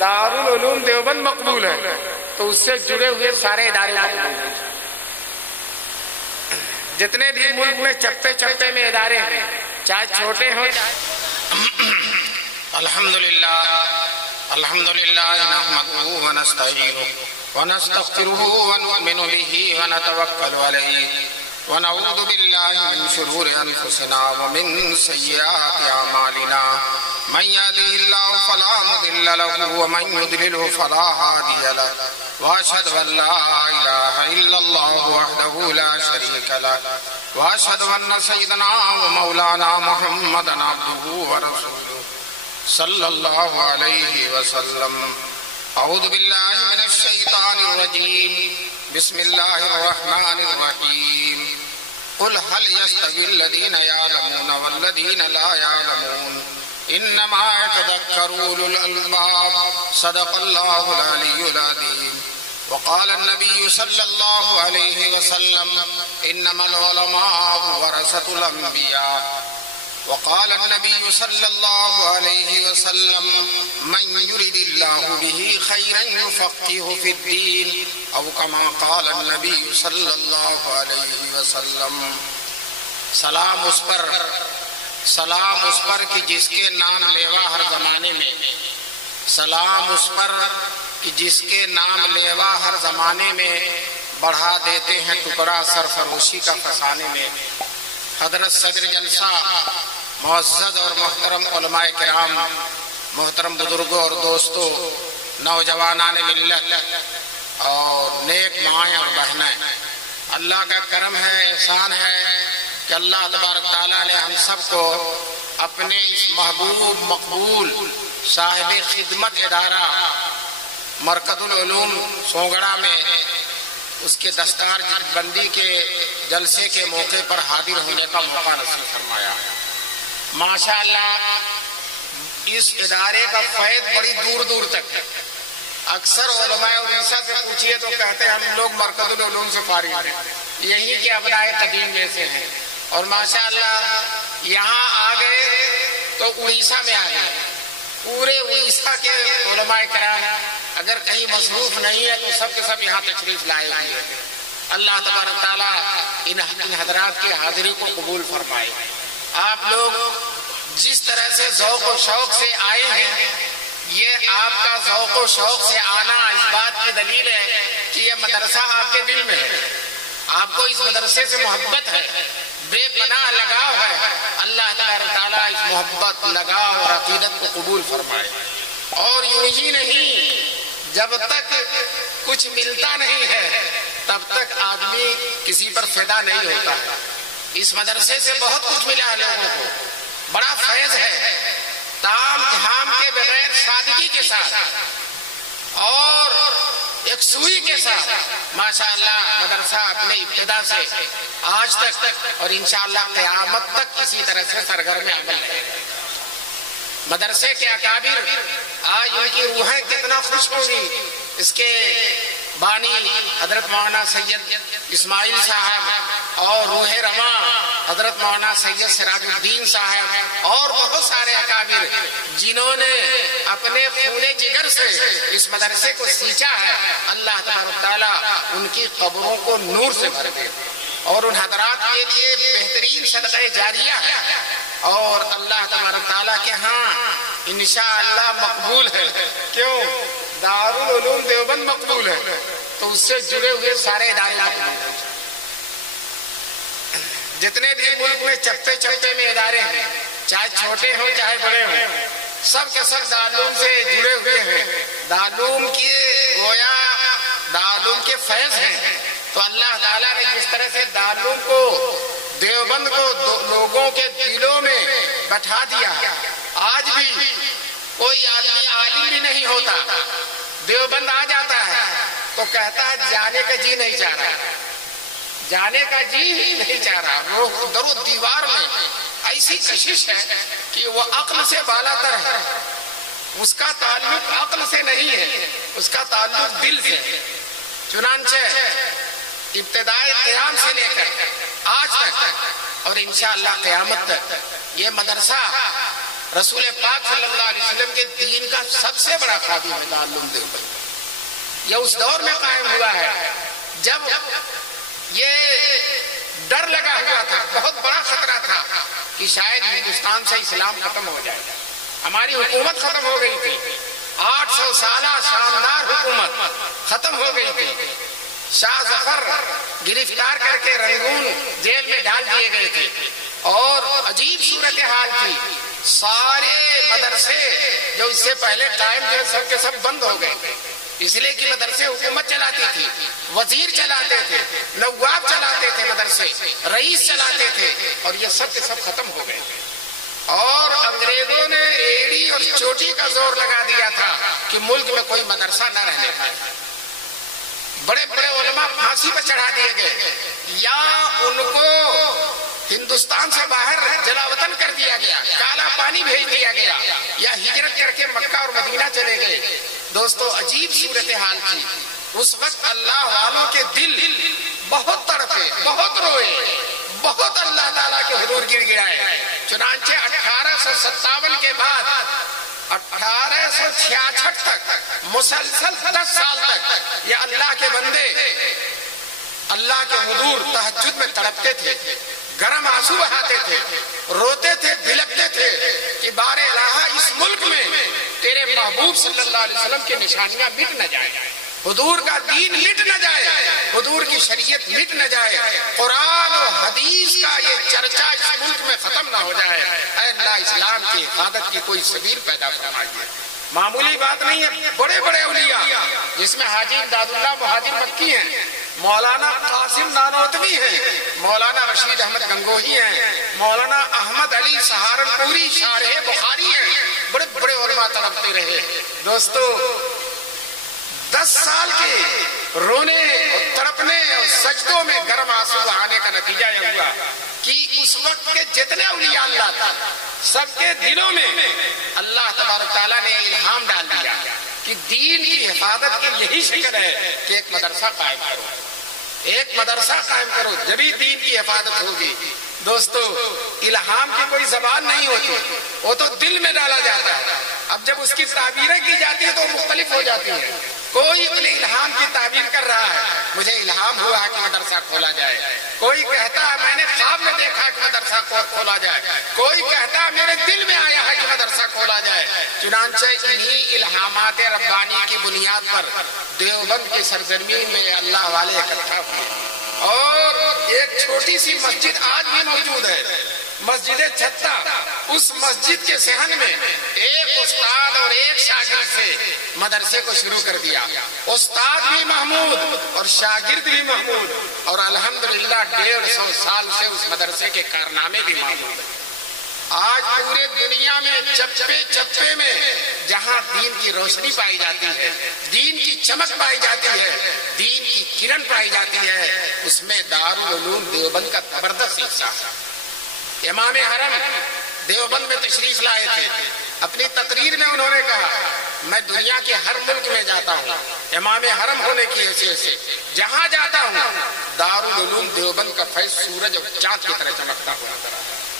دارالعلوم دیوبند مقبول ہے تو اس سے جڑے ہوئے سارے ادارے مقبول ہیں. جتنے بھی ملک میں چپے چپے میں ادارے ہیں چاہے چھوٹے ہوں. الحمدللہ نحمده ونستعینه ونستغفره ونؤمن به ونتوکل علیہ ونعوذ باللہ من شرور انفسنا ومن سیئات اعمالنا من يهده الله فلا مضل له ومن يضلل فلا هادي له واشهد ان لا اله الا الله وحده لا شريك له واشهد ان سيدنا ومولانا محمدا عبده ورسوله صلى الله عليه وسلم. اعوذ بالله من الشيطان الرجيم بسم الله الرحمن الرحيم. قل هل يستوي الذين يعلمون والذين لا يعلمون انما يتذكر اولو الالباب صدق الله العلي العظيم. وقال النبي صلى الله عليه وسلم انما العلماء ورثة الانبياء. وقال النبي صلى الله عليه وسلم من يرد الله به خيرا يفقهه في الدين او كما قال النبي صلى الله عليه وسلم. سلام اس پر کہ جس کے نام لیوا ہر زمانے میں، سلام اس پر کہ جس کے نام لیوا ہر زمانے میں بڑھا دیتے ہیں ٹکڑا سرفروشی کا فسانے میں. حضرت صدر جلسہ، معزز اور محترم علماء کرام، محترم بزرگوں اور دوستوں، نوجوانان ملت اور نیک مائیں اور بہنیں، اللہ کا کرم ہے، احسان ہے کہ اللہ تبارک تعالیٰ نے ہم سب کو اپنے اس محبوب مقبول صاحب خدمت ادارہ مرکز العلوم سونگڑا میں اس کے دستار بندی کے جلسے کے موقع پر حاضر ہونے کا موقع نصیب فرمایا. ماشاءاللہ اس ادارے کا فیض بڑی دور دور تک ہے. اکثر علماء اڑیسہ سے پوچھئے تو کہتے ہیں ہم لوگ مرکز العلوم سے فارغ ہیں، یہی کہ ابنائے قدیم میں سے ہیں، اور ماشاءاللہ یہاں آ گئے تو اڑیسہ میں آ گئے. پورے اڑیسہ کے علماء کرام اگر کہیں مصروف نہیں ہے تو سب کے سب یہاں تشریف لائے ہوئے ہیں. اللہ تبارک تعالیٰ ان حضرات کی حاضری کو قبول فرمائے. آپ لوگ جس طرح سے ذوق و شوق سے آئے ہیں، یہ آپ کا ذوق و شوق سے آنا اس بات کی دلیل ہے کہ یہ مدرسہ آپ کے دل میں ہے، آپ کو اس مدرسے سے محبت ہے، بے پناہ لگاؤ ہے. اللہ تبارک تعالیٰ اس محبت، لگاؤ اور عقیدت کو قبول فرمائے. اور یوں ہی نہیں، جب تک کچھ ملتا نہیں ہے تب تک آدمی کسی پر فدا نہیں ہوتا. اس مدرسے سے بہت کچھ ملا ہے لوگوں کو، بڑا فیض ہے. تام جھام کے بغیر سادگی کے ساتھ اور یکسوئی کے ساتھ ماشاءاللہ مدرسہ اپنے ابتدا سے آج تک اور انشاءاللہ قیامت تک اسی طرح سے سرگرم عمل ہے. مدرسے کے اکابر آج ان کی روحیں کتنا خوش ہوگی. اس کے بانی حضرت مولانا سید اسماعیل صاحب اور روح رواں حضرت مولانا سید سراج الدین صاحب اور بہت سارے اکابر جنہوں نے اپنے خون جگر سے اس مدرسے کو سینچا ہے، اللہ تبارک تعالیٰ ان کی قبروں کو نور سے بھر دے اور ان حضرات کے لیے بہترین صدقہ جاریہ ہے. اور اللہ تبارک تعالیٰ کے ہاں انشاءاللہ مقبول ہے. کیوں؟ دارالعلوم دیوبند مقبول ہے تو اس سے جڑے ہوئے سارے ادارے مقبول ہیں. جتنے بھی ملک میں چپے چپے میں ادارے ہیں چاہے چھوٹے ہوں چاہے بڑے ہوں، سب کے سب دارالعلوم سے جڑے ہوئے ہیں. دارالعلوم کی گویا دارالعلوم کے فیض ہیں. تو اللہ تعالیٰ نے جس طرح سے دارالعلوم کو دیوبند کو لوگوں کے دلوں میں بٹھا دیا، آج بھی کوئی آدمی عالم بھی نہیں ہوتا، دیوبند آ جاتا ہے تو کہتا ہے جانے کا جی نہیں چاہ رہا، جانے کا جی نہیں چاہ رہا. وہ در و دیوار میں ایسی کشش ہے کہ وہ عقل سے بالا تر ہے. اس کا تعلق عقل سے نہیں ہے، اس کا تعلق دل سے. چنانچہ ابتدائے قیام سے لے کر آج تک اور انشاءاللہ قیامت تک یہ مدرسہ رسول پاک صلی اللہ علیہ وسلم کے دین کا سب سے بڑا خادم ہے دارالعلوم دیوبند۔ یہ اس دور میں قائم ہوا ہے جب یہ ڈر لگا ہوا تھا، بہت بڑا خطرہ تھا کہ شاید ہندوستان سے اسلام ختم ہو جائے، ہماری حکومت ختم ہو گئی تھی، 800 سالہ شاندار حکومت ختم ہو گئی تھی، شاہ ظفر گرفتار کر کے رنگون جیل میں ڈال دیے گئے تھے، اور عجیب صورتحال تھی، سارے مدرسے جو اس سے پہلے قائم تھے سب کے سب بند ہو گئے، اس لیے کہ مدرسے حکومت چلاتی تھی، وزیر چلاتے تھے، نواب چلاتے تھے، مدرسے رئیس چلاتے تھے، اور یہ سب کے سب ختم ہو گئے، اور انگریزوں نے ایڑی اور چوٹی کا زور لگا دیا تھا کہ ملک میں کوئی مدرسہ نہ رہنے پائے، بڑے بڑے علماء پھانسی پر چڑھا دیے گئے، یا ان کو ہندوستان سے باہر جلا وطن کر دیا گیا، کالا پانی بھیج دیا گیا، یا ہجرت کر کے مکہ اور مدینہ چلے گئے۔ دوستو عجیب صورتحال تھی، اس وقت اللہ والوں کے دل بہت تڑپے، بہت روئے، بہت اللہ تعالیٰ کے حضور گر گرائے، چنانچہ 1857 کے بعد 1866 تک مسلسل 10 سال تک یہ اللہ کے بندے اللہ کے حضور تہجد میں تڑپتے تھے، گرم آنسو بہاتے تھے، روتے تھے، بلکتے تھے کہ بار الہ اس ملک میں تیرے محبوب صلی اللہ علیہ وسلم کی نشانیاں مٹ نہ جائیں، حضور کا دین مٹ نہ جائے، حضور کی شریعت مٹ نہ جائے، قرآن و حدیث کا یہ چرچا اس ملک میں ختم نہ ہو جائے، اے اللہ اسلام کی حفاظت کی کوئی سبیل پیدا فرمائیے۔ معمولی بات نہیں ہے، بڑے بڑے اولیاء جس میں حاجی امداد اللہ مہاجر مکی ہیں، مولانا قاسم نانوتوی ہیں، مولانا رشید احمد گنگوہی ہیں، مولانا احمد علی سہارنپوری شارح بخاری ہیں، بڑے بڑے علماء تڑپتے رہے۔ دوستو 10 سال کے رونے اور تڑپنے اور سجدوں میں گرم آنسو بہانے کا نتیجہ یہ ہوا کہ اس وقت کے جتنے اولیاء اللہ تھا سب کے دلوں میں اللہ تبارک تعالیٰ نے الہام ڈال دیا کہ دین کی حفاظت کی یہی شکل ہے کہ ایک مدرسہ قائم کرو، ایک مدرسہ قائم کرو، جبھی دین کی حفاظت ہوگی۔ دوستو الہام کی کوئی زبان نہیں ہوتی، وہ تو دل میں ڈالا جاتا ہے، اب جب اس کی تعبیریں کی جاتی ہیں تو وہ مختلف ہو جاتی ہیں۔ کوئی اپنے الہام کی تعبیر کر رہا ہے، مجھے الہام ہوا ہے کہ مدرسہ کھولا جائے، کوئی کہتا ہے میں نے خواب میں دیکھا کہ مدرسہ کھولا جائے، کوئی کہتا ہے میرے دل میں آیا ہے کہ مدرسہ کھولا جائے۔ چنانچہ انہی الہامات ربانی کی بنیاد پر دیوبند کی سرزمین میں اللہ والے اکٹھا ہوئے، اور ایک چھوٹی سی مسجد آج بھی موجود ہے، مسجد چھتا، اس مسجد کے صحن میں ایک استاد اور ایک شاگرد سے مدرسے کو شروع کر دیا، استاد بھی محمود اور شاگرد بھی محمود، اور الحمدللہ 150 سال سے اس مدرسے کے کارنامے بھی معلوم ہیں۔ آج پورے دنیا میں چپے چپے میں جہاں دین کی روشنی پائی جاتی ہے، دین کی چمک پائی جاتی ہے، دین کی کرن پائی جاتی ہے، اس میں دارالعلوم دیوبند کا زبردست حصہ ہے۔ امام حرم دیوبند میں تشریف لائے تھے، اپنی تقریر میں انہوں نے کہا میں دنیا کے ہر ملک میں جاتا ہوں، امام حرم ہونے کی حیثیت سے جہاں جاتا ہوں دارالعلوم دیوبند کا فیض سورج اور چاند کی طرح چمکتا ہوا نظر آتا ہے۔